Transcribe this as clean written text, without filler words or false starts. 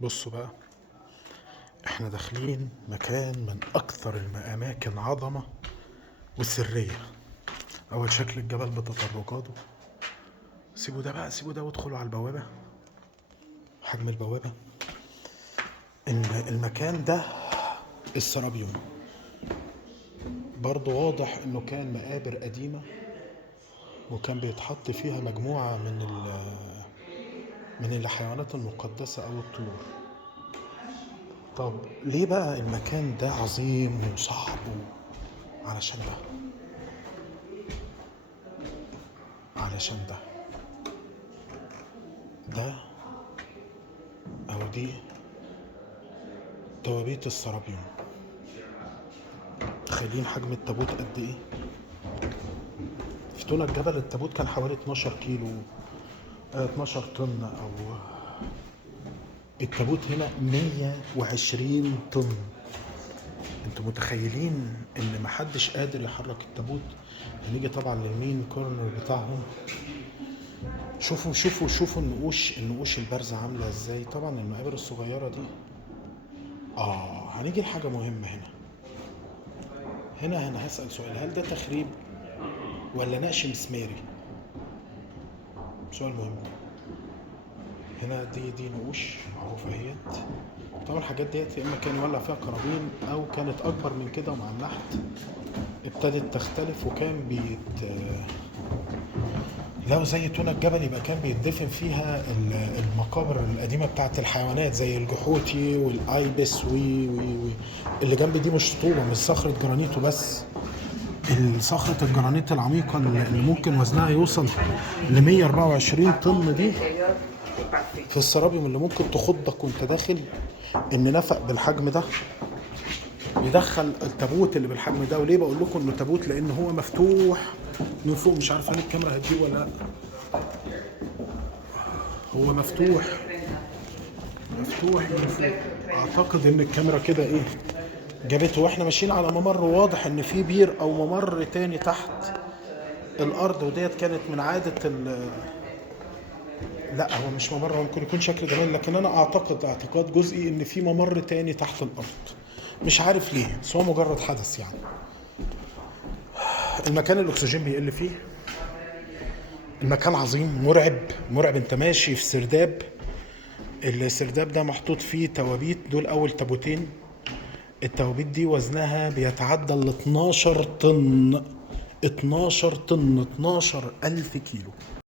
بصوا بقى، احنا داخلين مكان من اكثر الاماكن عظمة وسرية. اول شكل الجبل بتطرقاته. سيبوا ده بقى، سيبوا ده وادخلوا على البوابة. حجم البوابة. المكان ده السرابيوم. برضو واضح انه كان مقابر قديمة، وكان بيتحط فيها مجموعة من الحيوانات المقدسة او الطيور. طب ليه بقى المكان ده عظيم وصعب؟ علشان ده، علشان ده او دي توابيت السرابيوم. تخيلين حجم التابوت قد ايه؟ في تونة الجبل التابوت كان حوالي 12 كيلو، 12 طن. او التابوت هنا 120 طن. انتوا متخيلين ان محدش قادر يحرك التابوت؟ هنيجي طبعا للمين كورنر بتاعهم. شوفوا شوفوا شوفوا النقوش البارزة عاملة ازاي. طبعا المقابر الصغيرة دي. هنيجي لحاجة مهمة هنا هسأل سؤال: هل ده تخريب ولا نقش مسماري؟ سؤال مهم. هنا دي نقوش معروفة اهيت. طبعا الحاجات ديت يا اما كان يولع فيها قرابين او كانت اكبر من كده، ومع النحت ابتدت تختلف. وكان لو زي تونة الجبل يبقى كان بيتدفن فيها المقابر القديمة بتاعت الحيوانات زي الجحوتي والايبس اللي جنب دي مش طوبة، مش صخرة جرانيت وبس. صخرة الجرانيت العميقة اللي ممكن وزنها يوصل ل 124 طن دي في السرابيوم، اللي ممكن تخضك وانت داخل. ان نفق بالحجم ده يدخل التابوت اللي بالحجم ده. وليه بقول لكم انه تابوت؟ لان هو مفتوح من فوق. مش عارف هل الكاميرا هتجيب ولا لا. هو مفتوح من فوق. اعتقد ان الكاميرا كده جابته. واحنا ماشيين على ممر، واضح ان في بير او ممر تاني تحت الارض. وديت كانت من عادة لا، هو مش ممر، هو ممكن يكون شكل جميل، لكن انا اعتقد اعتقاد جزئي ان في ممر تاني تحت الارض. مش عارف ليه، بس هو مجرد حدث يعني. المكان الاكسجين بيقل فيه. المكان عظيم، مرعب. انت ماشي في سرداب. السرداب ده محطوط فيه توابيت. دول اول تابوتين. التوابيت دي وزنها بيتعدى ال 12 طن. 12 طن، 12,000 كيلو.